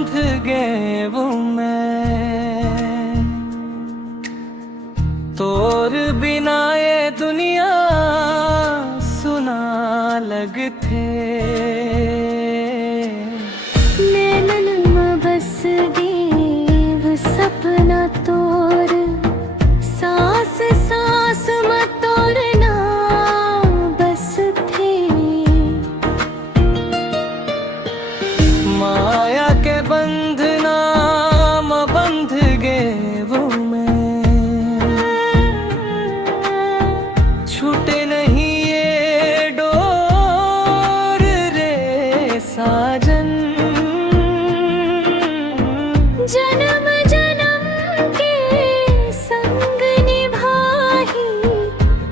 बंध गए वो मैं, तोर बिना ये दुनिया सुना लगथे। नैनन में बस देव सपना तोर, सांस सांस में तोर ना बस थे। माया के बंधना में बंध गए वो मैं, छूटे नहीं ये डोर रे साजन। जन्म जन्म के संग निभाही,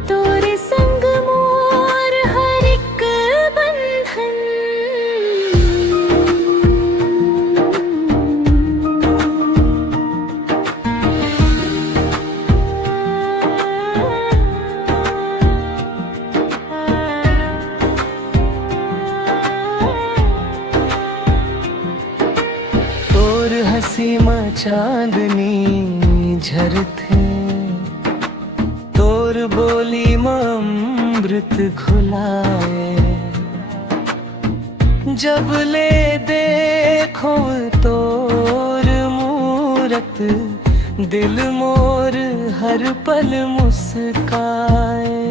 तोरे संग मोर हर एक बंधन। तोर हंसी में चांदनी झरथे, तोर बोली में अमृत घुलाए। जब ले देखो तोर मूरत, दिल मोर हर पल मुस्काए।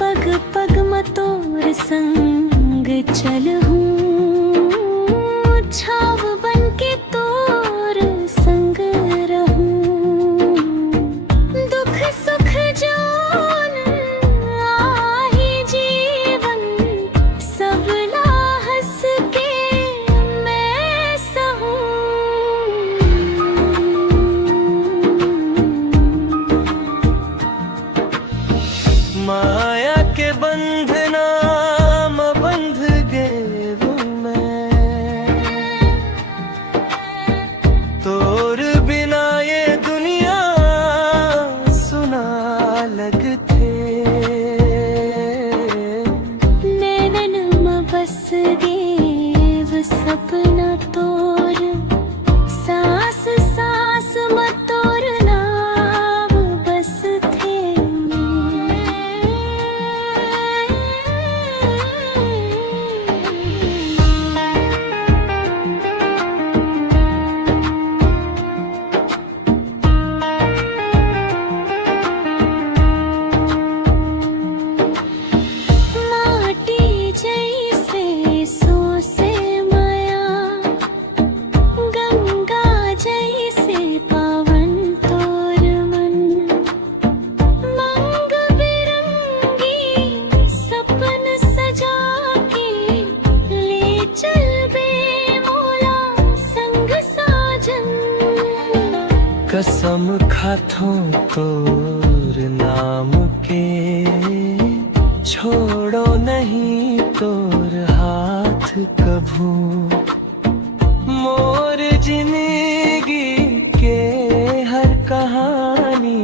पग पग में तोर संग चलहूं, छाव बन के तोर संग रहूं। दुख सुख जान आही जीवन, सबला हंस के मैं सहूं। माया के बंधना में बंध गए वो मैं, तोर बिना ये दुनिया सुना लगथे। नैनन में बस देव सपना तोर, सांस सांस में तोर नाम बस थे। माटी जैसे सोसे माया, गंगा जैसे पावन तोर मन। मंग बिरंगी सपन सजा के ले चल बे मोला संग साजन। कसम खाथों तोर नाम के, छोड़ो नहीं तोर हाथ कभू। मोर जिंदगी के हर कहानी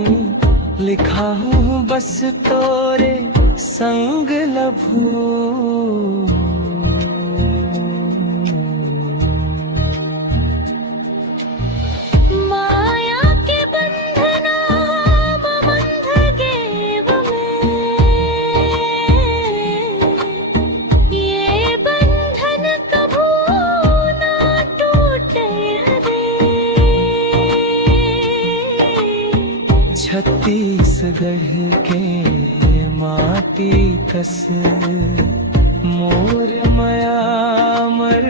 लिखा हूँ बस तोरे संग लभू। माया के बंधना में बंध गए वो मैं, ये बंधन कभू ना टूटे रे। छत्तीसगढ़ के माटी कस मोर माया मर